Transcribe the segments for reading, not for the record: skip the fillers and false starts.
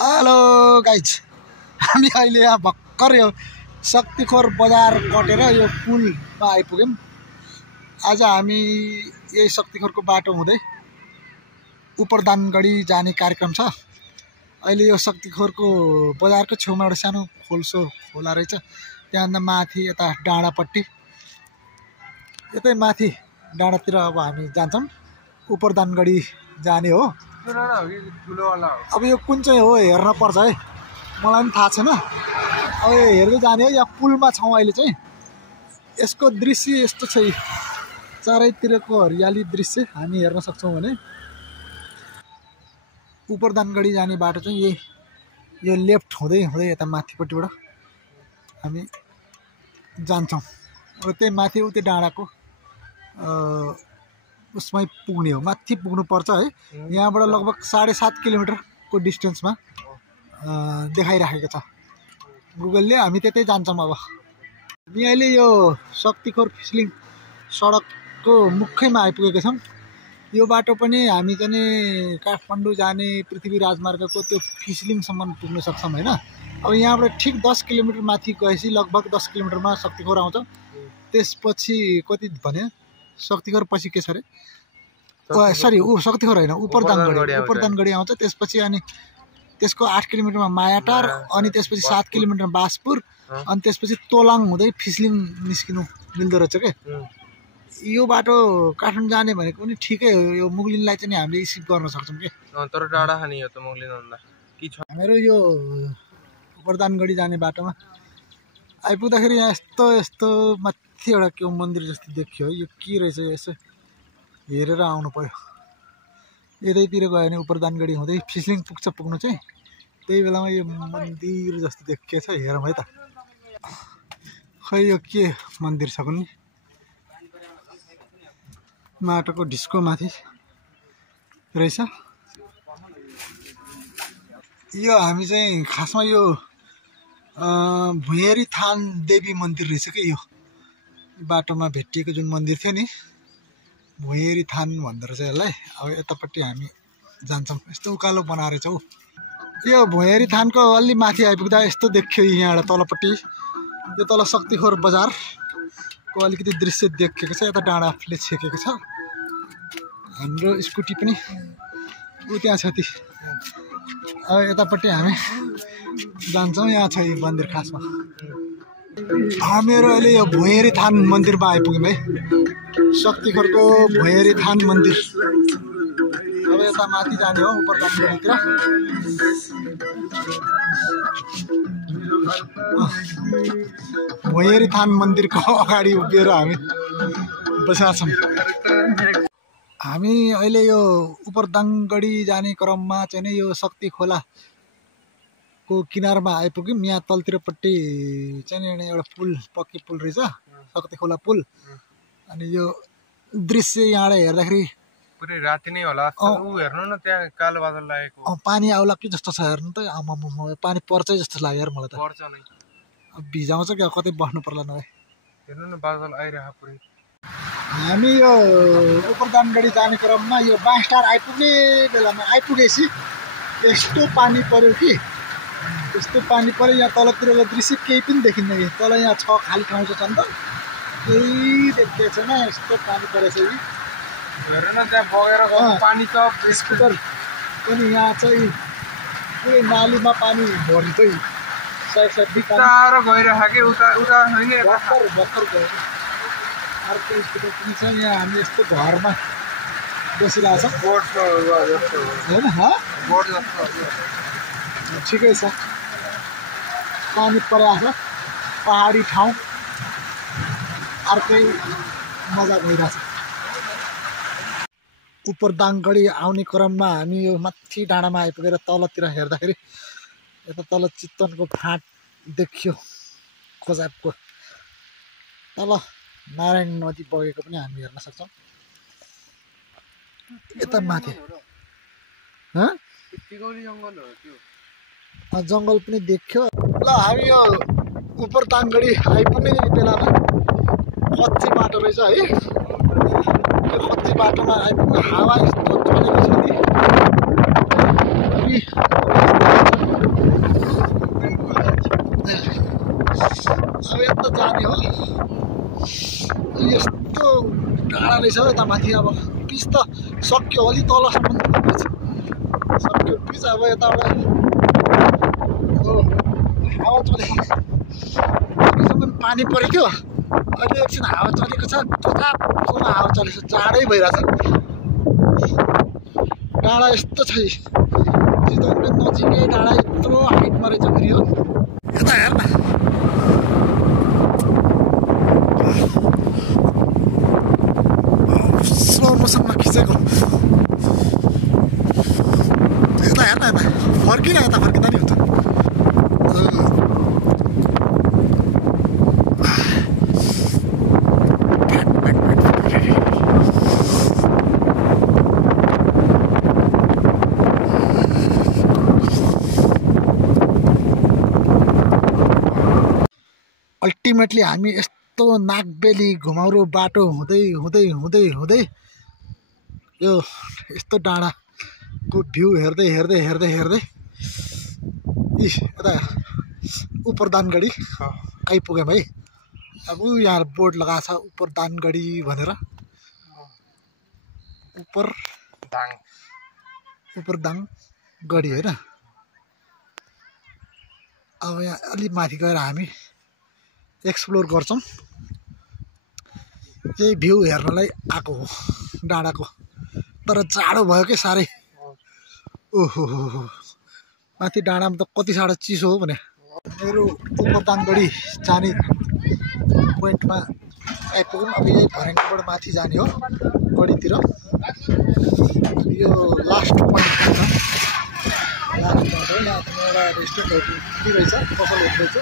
Hello guys, हामी अहिले यहाँ भर्खर यो शक्तिखोर बजार कटेर यो पुलमा आइपुग्यौँ। आज हामी यही शक्तिखोरको बाटो हुँदै उपरदानगढी जाने कार्यक्रम छ। अहिले यो शक्तिखोरको बजारको छेउमा एउटा सानो खोला रहेछ। त्यहाँभन्दा माथि यता डाँडापट्टि यतै माथि डाँडातिर अब हामी जान्छौँ। उपरदानगढी जाने हो। अब यो कुन चाहिँ हो हेर्न पर्छ है, मलाई पनि थाहा छैन। अब यो हेर्दै जाने हो। यहाँ पुलमा छौँ अहिले चाहिँ। यसको दृश्य यस्तो छ, चारैतिरको हरियाली दृश्य हामी हेर्न सक्छौँ भने उपरदानगढी जाने बाटो चाहिँ यही यो लेफ्ट हुँदै हुँदै यता माथिपट्टिबाट हामी जान्छौँ। अब त्यही माथि उतै डाँडाको उसमै पुग्ने हो, माथि पुग्नुपर्छ है। यहाँबाट लगभग 7.5 किलोमिटरको डिस्टेन्समा देखाइराखेको छ गुगलले। हामी त्यतै जान्छौँ। अब हामी अहिले यो शक्तिखोर फिसलिङ सडकको मुखैमा आइपुगेको छौँ। यो बाटो पनि हामी चाहिँ काठमाडौँ जाने पृथ्वी राजमार्गको त्यो फिसलिङसम्म पुग्न सक्छौँ होइन। अब यहाँबाट ठिक 10 किलोमिटर माथि गएपछि लगभग 10 किलोमिटरमा शक्तिखोर आउँछ। त्यसपछि कति भने शक्तिखोर पछि के छ अरे, सरी शक्तिखोर होइन, उपरदानगढी आउँछ। त्यसपछि अनि त्यसको 8 किलोमिटरमा मायाटार, अनि त्यसपछि 7 किलोमिटरमा बासपुर, अनि त्यसपछि तोलाङ हुँदै फिसलिङ निस्किनु मिल्दो रहेछ के। यो बाटो काठमाडौँ जाने भनेको पनि ठिकै हो। यो मुगलिनलाई चाहिँ हामीले स्किप गर्न सक्छौँ के। तर डाँडा खाने हो त मुगलिन भन्दा के छ। हाम्रो यो उपरदानगढी जाने बाटोमा आइपुग्दाखेरि यहाँ यस्तो माथि एउटा के मन्दिर जस्तो देखियो है। यो के रहेछ, यसो हेरेर आउनु पर्यो। यतैतिर गयो भने उपरदानगढी हुँदै फिसलिङ पुग्नु चाहिँ त्यही बेलामा यो मन्दिर जस्तो देखिएछ। हेरौँ है त, खै यो के मन्दिर छ कुन्नी। माटोको ढिस्को माथि रहेछ। यो हामी चाहिँ खासमा यो भुँयरी थान देवी मन्दिर रहेछ कि। यो बाटोमा भेटिएको जुन मन्दिर थियो नि, भुँयरी थान भन्दो रहेछ यसलाई। अब यतापट्टि हामी जान्छौँ। यस्तो उकालो बनाएर रहेछ हौ। यो भुँयरी थानको अलि माथि आइपुग्दा यस्तो देखियो यहाँबाट तलपट्टि। यो तल शक्तिखोर बजारको अलिकति दृश्य देखिएको छ। यता डाँडाले छेकेको छ। हाम्रो स्कुटी पनि ऊ त्यहाँ छ ती। अब यतापट्टि हामी जान्छौँ। यहाँ छ यो मन्दिर खासमा। हामीहरू अहिले यो भुँयरी थान मन्दिरमा आइपुग्यौँ है, शक्तिखोरको भुँयरी थान मन्दिर। अब यता माथि जाने हो उपरदानगढीतिर। भुँयरी थान मन्दिरको अगाडि उभिएर हामी बसेका छौँ। हामी अहिले यो उपरदानगढी जाने क्रममा चाहिँ नि यो शक्ति खोलाको किनारमा आइपुग्यौँ। यहाँ तलतिरपट्टि चाहिँ एउटा पुल, पक्की पुल रहेछ, शक्ति खोला पुल। अनि यो दृश्य यहाँबाट हेर्दाखेरि पुरै राति नै होला। हेर्नु न त्यहाँ कालो बादल लागेको, पानी आउला कि जस्तो छ। हेर्नु त, पानी पर्छ जस्तो लाग्यो यार मलाई त। पर्छ नै, अब भिजाउँछ क्या, कतै बस्नु पर्ला नभए। हेर्नु न बादल आइरहेको पुरै। हामी यो उपरदानगढी जाने क्रममा यो बाँसटार आइपुग्ने बेलामा आइपुगेपछि यस्तो पानी पर्यो कि, यस्तो पानी पर्यो। यहाँ तलतिरको दृश्य केही पनि देखिन्न कि। तल यहाँ छ खाली ठाउँ छ नि त, केही देखिएको छैन। यस्तो पानी परेछ कि हेर्नु न त्यहाँ बगेर पानी छ। स्कुटर पनि यहाँ चाहिँ पुरै नालीमा पानी भर्दै साइड बिचारो गइरहेको कि उता होइन। भर्खर गयो। अर्को स्कुटर पनि छ यहाँ। हामी यस्तो घरमा बसिरहेको छ होइन, ठिकै छ। पानी परेको छ, पहाडी ठाउँ, अर्कै मजा भइरहेछ। उपरदानगढी आउने क्रममा हामी यो माथि डाँडामा आइपुगेर तलतिर हेर्दाखेरि यता तल चितवनको फाँट देखियो। खोजाबको तल नारायण नदी बगेको पनि हामी हेर्न सक्छौँ। यता माथि जङ्गल पनि देखियो। ल हामी यो उपरदानगढी आइपुग्ने बेलामा कच्ची बाटो रहेछ है। यो कच्ची बाटोमा आइपुग्नु हावा यस्तो चलेको छ नि। अब यता जाने हो यस्तो डाँडा रहेछ हौ यता माथि अब पिच त सक्यो अलि तलसम्म पिच सक्यो पिच अब यताबाट हावा चलेको अहिलेसम्म पानी परेको अहिले एकछिन हावा चलेको छ कतासम्म हावा चलेको छ जाडै भइरहेछ डाँडा यस्तो छ चितवनकै नजिकै डाँडा यत्रो हाइटमा रहेछ फेरि हो यता हेर्न स्लो मोसनमा खिचेको यता हेर्न यता फर्किँदा नि हुन्छ अल्टिमेटली हामी यस्तो नागबेली घुमाउरो बाटो हुँदै हुँदै हुँदै हुँदै यो यस्तो डाँडाको भ्यू हेर्दै हेर्दै हेर्दै हेर्दै यता उपरदानगढी आइपुग्यौँ है। अब यहाँ बोर्ड लगाएको छ उपरदानगढी भनेर उपरदाङगढी होइन। अब यहाँ अलिक माथि गएर हामी एक्सप्लोर गर्छौँ यही भ्यू हेर्नलाई आएको हो डाँडाको तर जाडो भयो के साह्रै ओहो माथि डाँडामा त कति साह्रो चिसो हो भने मेरो उपरदाङगढी जाने पोइन्टमा आइपुग्यौँ। अब यही भरेङबाट माथि जाने हो गढीतिर यो लास्ट पोइन्ट छ लास्ट पोइन्ट हो। यहाँ एउटा रेस्टुरेन्टहरू पनि रहेछ पसलहरू रहेछ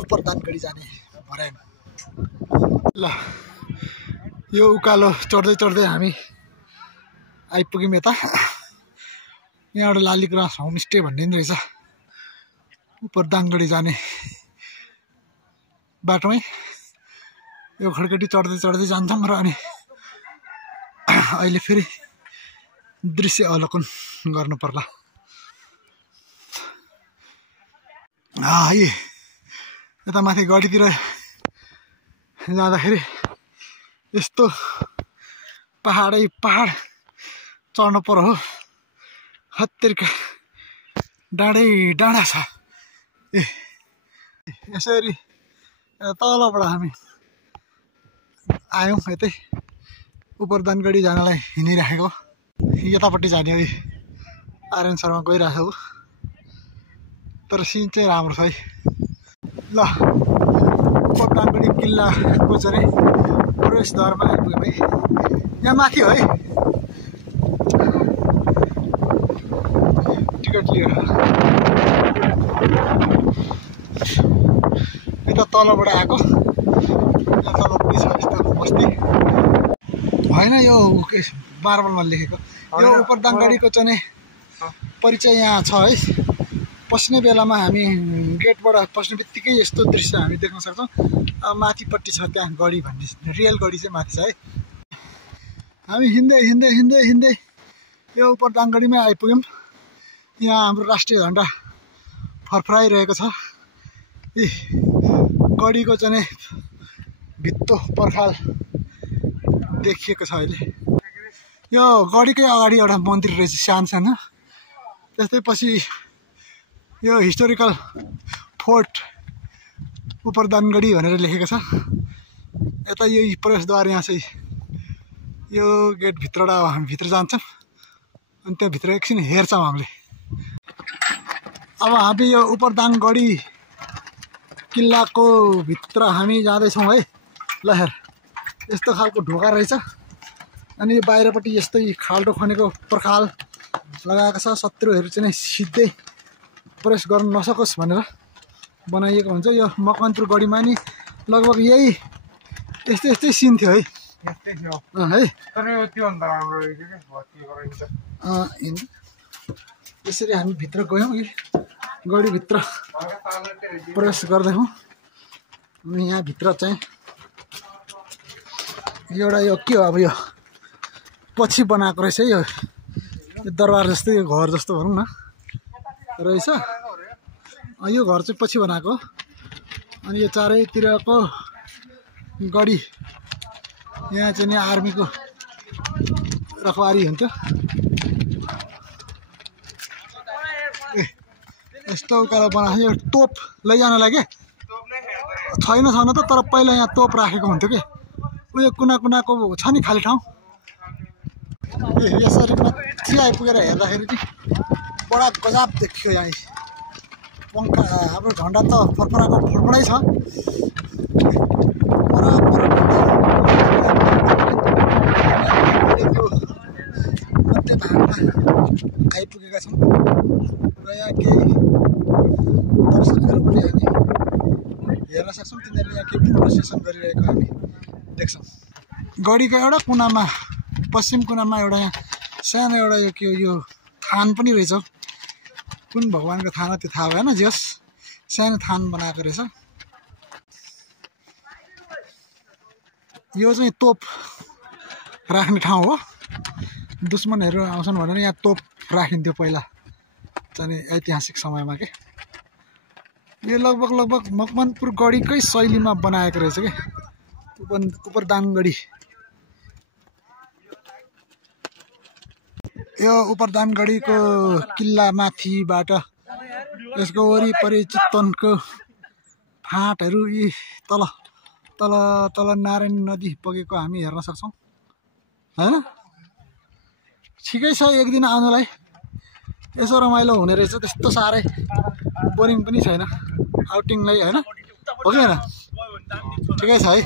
उपरदानगढी जाने भर्याङ ल यो उकालो चढ्दै चढ्दै हामी आइपुग्यौँ यता यहाँ एउटा लालीग्रास होमस्टे भन्ने पनि रहेछ उपरदाङगढी जाने बाटोमै यो खडखडी चढ्दै चढ्दै जान्छौँ र अनि अहिले फेरि दृश्य अवलोकन गर्नु पर्ला। है यता माथि गढीतिर जाँदाखेरि यस्तो पहाडै पहाड चढ्नु पर्यो हो हत्तेरिका डाँडै डाँडा छ ए यसरी तलबाट हामी आयौँ यतै उपरदानगढी जानलाई हिँडिराखेको यतापट्टि जाने है आर्यन शर्मा गइरहेको तर सिन चाहिँ राम्रो छ है। ल उपरदानगढी किल्लाको चाहिँ प्रवेशद्वारमा आइपुग्यौँ है यहाँ माथि है टिकट लियो यता तलबाट आएको यहाँ तल पनि छ यस्तो बस्ती होइन यो मार्बलमा लेखेको यो उपरदाङगढीको चाहिँ परिचय यहाँ छ है। पस्ने बेलामा हामी गेटबाट पस्ने बित्तिकै यस्तो दृश्य हामी देख्न सक्छौँ। अब माथिपट्टि छ त्यहाँ गढी भन्ने रियल गढी चाहिँ माथि छ है। हामी हिँड्दै हिँड्दै हिँड्दै हिँड्दै यो उपरदाङगढीमै आइपुग्यौँ। यहाँ हाम्रो राष्ट्रिय झन्डा फरफराइरहेको छ ए गढीको चाहिँ भित्तो पर्खाल देखिएको छ अहिले। यो गढीकै अगाडि एउटा मन्दिर रहेछ सानो सानो त्यस्तै पछि यो हिस्टोरिकल फोर्ट उपरदाङगढी भनेर लेखेको छ। यता यो प्रवेशद्वार यहाँ चाहिँ यो गेटभित्रबाट हामी भित्र जान्छौँ अनि त्यहाँभित्र एकछिन हेर्छौँ हामीले। अब हामी यो उपरदाङगढी किल्लाको भित्र हामी जाँदैछौँ है। ल हेर यस्तो खालको ढोका रहेछ अनि बाहिरपट्टि यस्तै खाल्डो खनेको पर्खाल लगाएको छ शत्रुहरू चाहिँ सिधै प्रवेश गर्न नसकोस् भनेर बनाइएको हुन्छ। यो मकवानपुर गढीमा नि लगभग यही यस्तै यस्तै सिन थियो है है यसरी हामी भित्र गयौँ कि गढीभित्र प्रवेश गर्दैछौँ। अनि यहाँभित्र चाहिँ एउटा यो के हो अब यो पछि बनाएको रहेछ है दरबार जस्तै यो घर जस्तो भनौँ न रहेछ। यो घर चाहिँ पछि बनाएको अनि यो चारैतिरको गढी यहाँ चाहिँ नि आर्मीको रखवारी हुन्थ्यो। यस्तो उकालो बनाएको यो तोप लैजानलाई के छैन छैन त, तर पहिला यहाँ तोप राखेको हुन्थ्यो कि। उयो कुना कुनाको छ नि खाली ठाउँ। यसरी माथि आइपुगेर हेर्दाखेरि चाहिँ बडा गजब देखियो। यहाँ पङ्खा हाम्रो झन्डा त फरफराको फडफडै छ। मध्य भागमा आइपुगेका छौँ र यहाँ केही दर्शकहरू पनि हामी हेर्न सक्छौँ। तिनीहरूले यहाँ केही प्रदर्शन गरिरहेको हामी देख्छौँ। गढीको एउटा कुनामा पश्चिम कुनामा एउटा यहाँ सानो एउटा यो के यो थान पनि रहेछ। कुन भगवानको थान हो त्यो थाहा भएन, जस सानो थान बनाएको रहेछ। यो चाहिँ तोप राख्ने ठाउँ हो। दुश्मनहरू आउँछन् भनेर यहाँ तोप राखिन्थ्यो पहिला चाहिँ ऐतिहासिक समयमा के। यो लगभग मकवानपुर गढीकै शैलीमा बनाएको रहेछ कि उपरदाङगढी। यो उपरदाङगढीको किल्ला माथिबाट यसको वरिपरि चितवनको फाँटहरू यी तल तल तल नारायणी नदी बगेको हामी हेर्न सक्छौँ हैन। ठिकै छ एक दिन आउनुलाई, यसो रमाइलो हुने रहेछ। त्यस्तो साह्रै बोरिङ पनि छैन आउटिङलाई हैन, हो कि हैन? ठिकै छ है।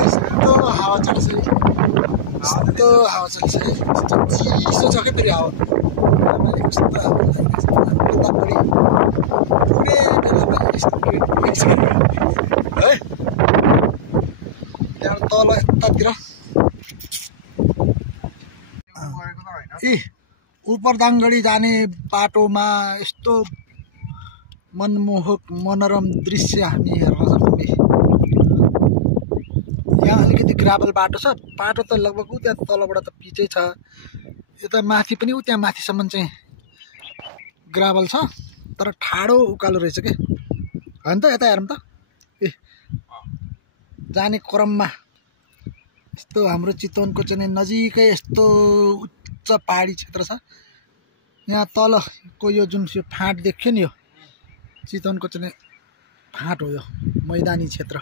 यस्तो हावा चल्छ, यस्तो हावा चल्छ, चिसो छ क्या फेरि हावा। कस्तो हावा है त्यहाँ तल यतातिर उपरदाङगढी जाने बाटोमा यस्तो मनमोहक मनोरम दृश्य हामी हेर्न सक्छौँ। यहाँ अलिकति ग्राभल बाटो छ। बाटो त लगभग उ त्यहाँ तलबाट त पिचै छ, यता माथि पनि उ त्यहाँ माथिसम्म चाहिँ ग्राभल छ, तर ठाडो उकालो रहेछ के होइन त। यता हेरौँ त, जाने क्रममा यस्तो हाम्रो चितवनको चाहिँ नजिकै यस्तो उच्च पहाडी क्षेत्र छ। यहाँ तलको यो जुन यो फाँट देखियो नि, यो चितवनको चाहिँ फाँट हो, यो मैदानी क्षेत्र।